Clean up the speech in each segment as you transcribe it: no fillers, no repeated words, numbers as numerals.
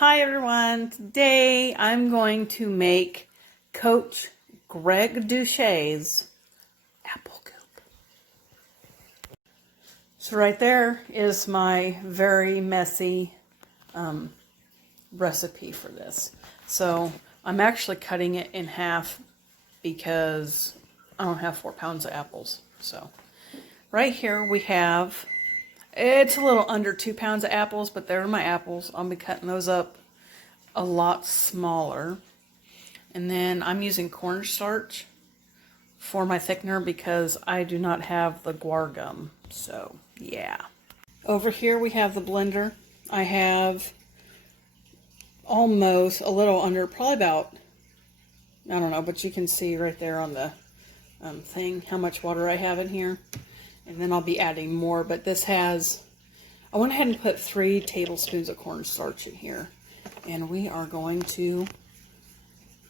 Hi everyone, today I'm going to make Coach Greg Doucette's apple goop. So right there is my very messy recipe for this. So I'm actually cutting it in half because I don't have 4 pounds of apples. So right here we have, it's a little under 2 pounds of apples, but they're my apples. I'll be cutting those up a lot smaller. And then I'm using cornstarch for my thickener because I do not have the guar gum. So yeah. Over here we have the blender. I have almost a little under, probably about, I don't know, but you can see right there on the thing how much water I have in here. And then I'll be adding more, but this has, I went ahead and put 3 tablespoons of cornstarch in here. And we are going to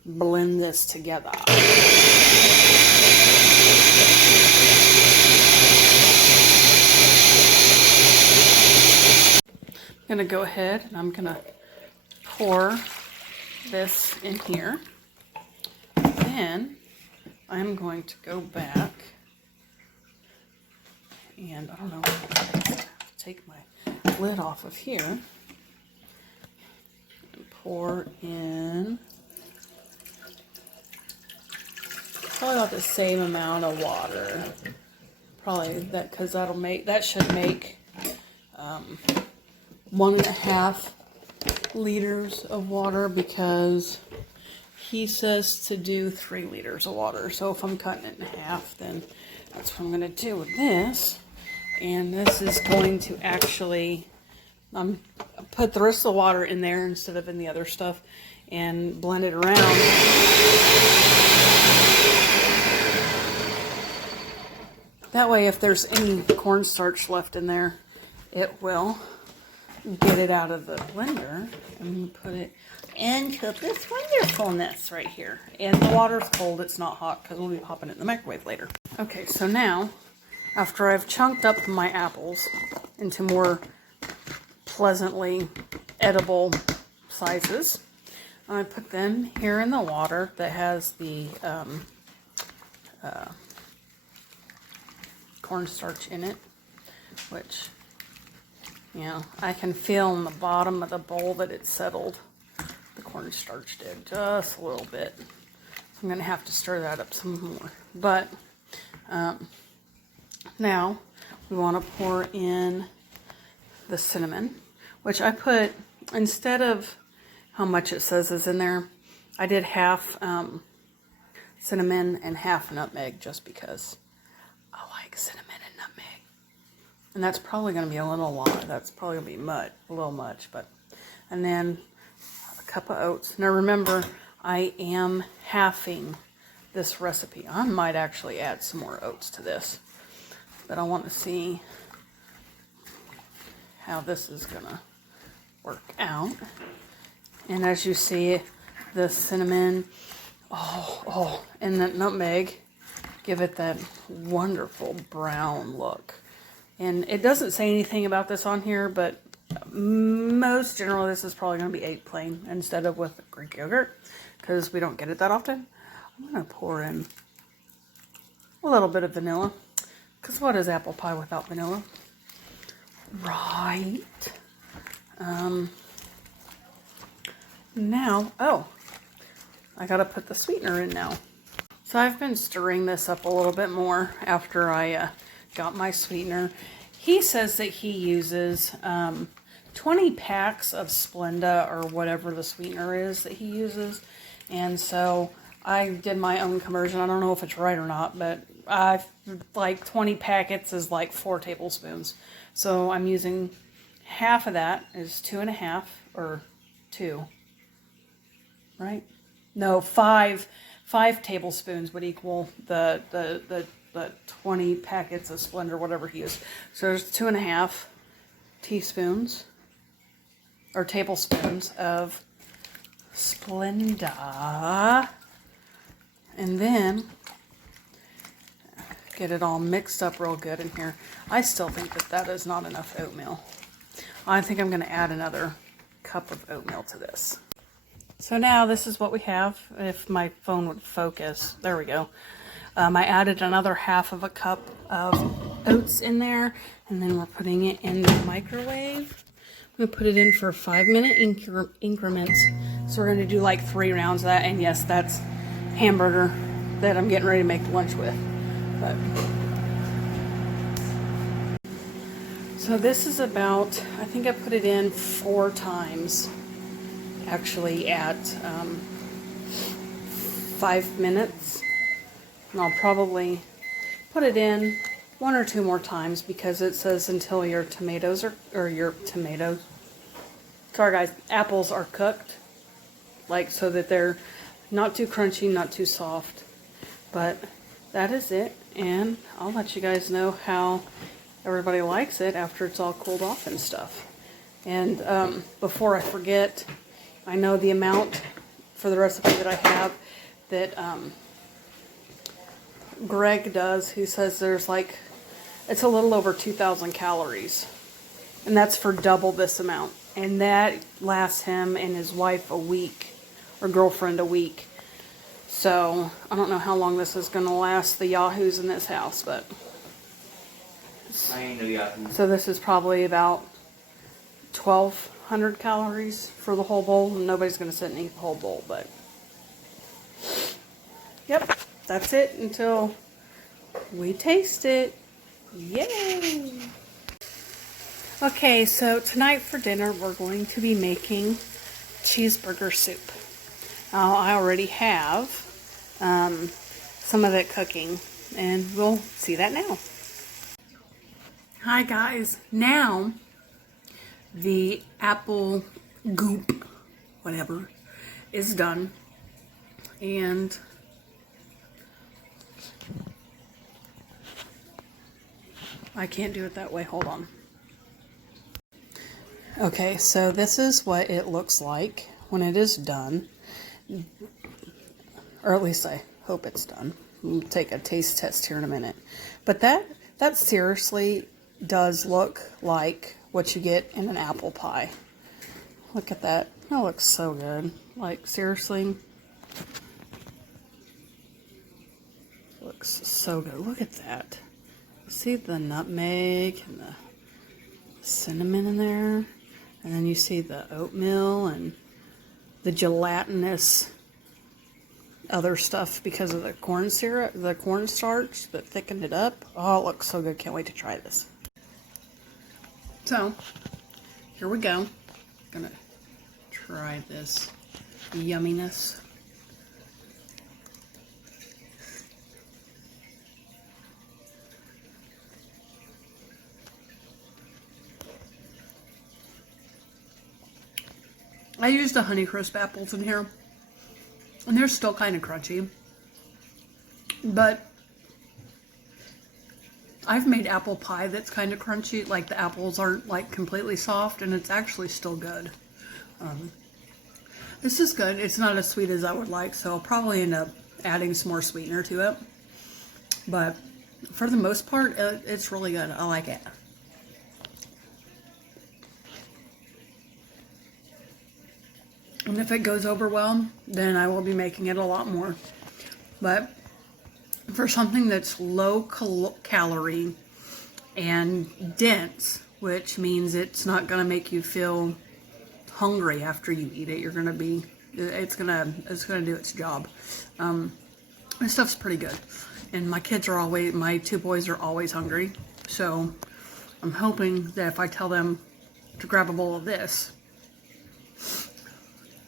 blend this together. I'm going to go ahead and I'm going to pour this in here. Then I'm going to go back and I don't know, I have to take my lid off of here and pour in probably about the same amount of water. Probably that, because that should make 1.5 liters of water, because he says to do 3 liters of water. So if I'm cutting it in half, then that's what I'm going to do with this. And this is going to actually put the rest of the water in there instead of in the other stuff and blend it around. That way, if there's any cornstarch left in there, it will get it out of the blender and put it into this wonderfulness right here. And the water's cold, it's not hot because we'll be popping it in the microwave later. Okay, so now, after I've chunked up my apples into more pleasantly edible sizes, I put them here in the water that has the cornstarch in it, which, you know, I can feel in the bottom of the bowl that it settled. The cornstarch did just a little bit. I'm going to have to stir that up some more. But now we want to pour in the cinnamon, which I put, instead of how much it says is in there, I did half cinnamon and half nutmeg just because I like cinnamon and nutmeg. And that's probably going to be a little lot. That's probably going to be a little much. But, and then a cup of oats. Now remember, I am halving this recipe. I might actually add some more oats to this. But I want to see how this is going to work out. And as you see, the cinnamon, and that nutmeg give it that wonderful brown look. And it doesn't say anything about this on here, but most generally this is probably going to be 8 plain instead of with Greek yogurt, because we don't get it that often. I'm going to pour in a little bit of vanilla, because what is apple pie without vanilla? Right. Now, I gotta put the sweetener in now. So I've been stirring this up a little bit more after I got my sweetener. He says that he uses 20 packs of Splenda or whatever the sweetener is that he uses. And so I did my own conversion. I don't know if it's right or not, but like 20 packets is like 4 tablespoons. So I'm using half of that is 2.5 or 2. Right? No, 5 tablespoons would equal the 20 packets of Splenda, whatever he used. So there's 2.5 teaspoons or tablespoons of Splenda. And then get it all mixed up real good in here. I still think that is not enough oatmeal. I think I'm going to add another cup of oatmeal to this. So now this is what we have. If my phone would focus, there we go. I added another half of a cup of oats in there, and then we're putting it in the microwave. I'm gonna put it in for 5-minute increments. So we're gonna do like 3 rounds of that, and yes, that's hamburger that I'm getting ready to make lunch with. But so this is about, I think I put it in 4 times, actually at 5 minutes. And I'll probably put it in 1 or 2 more times because it says until your tomatoes sorry guys, apples are cooked, like so that they're not too crunchy, not too soft. But that is it, and I'll let you guys know how everybody likes it after it's all cooled off and stuff. And before I forget, I know the amount for the recipe that I have that Greg does. He says there's like, it's a little over 2,000 calories, and that's for double this amount, and that lasts him and his wife a week, or girlfriend a week. So I don't know how long this is going to last the yahoos in this house, but I ain't no yahoo. so this is probably about 1,200 calories for the whole bowl. Nobody's going to sit and eat the whole bowl, but yep, that's it until we taste it. Yay! Okay, so tonight for dinner we're going to be making cheeseburger soup. Now, I already have some of it cooking, and we'll see that now. Hi guys, now the apple goop, whatever, is done, and I can't do it that way, hold on. Okay, so this is what it looks like when it is done, or at least I hope it's done. We'll take a taste test here in a minute, but that seriously does look like what you get in an apple pie. Look at that. That looks so good. Like, seriously. It looks so good. Look at that. See the nutmeg and the cinnamon in there? And then you see the oatmeal and the gelatinous other stuff because of the corn syrup, the cornstarch that thickened it up. Oh, it looks so good. Can't wait to try this. So, here we go. Gonna try this yumminess. I used the Honeycrisp apples in here, and they're still kind of crunchy, but I've made apple pie that's kind of crunchy, like the apples aren't like completely soft, and it's actually still good. This is good. It's not as sweet as I would like, so I'll probably end up adding some more sweetener to it, but for the most part, it's really good. I like it. And if it goes over well, then I will be making it a lot more. But for something that's low calorie and dense, which means it's not going to make you feel hungry after you eat it, you're going to be, it's going to do its job. This stuff's pretty good. And my kids are always, my 2 boys are always hungry. So I'm hoping that if I tell them to grab a bowl of this,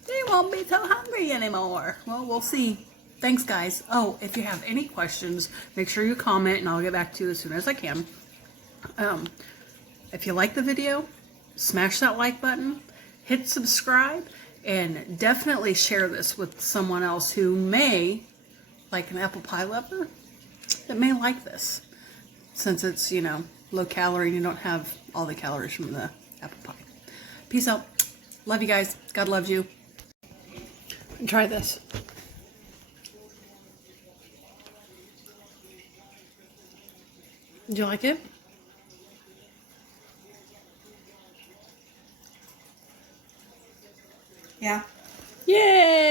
they won't be so hungry anymore. Well, we'll see. Thanks, guys. Oh, if you have any questions, make sure you comment and I'll get back to you as soon as I can. If you like the video, smash that like button, hit subscribe, and definitely share this with someone else who may, like an apple pie lover, that may like this. Since it's, you know, low calorie and you don't have all the calories from the apple pie. Peace out. Love you guys. God loves you. Try this. Did you like it? Yeah. Yay!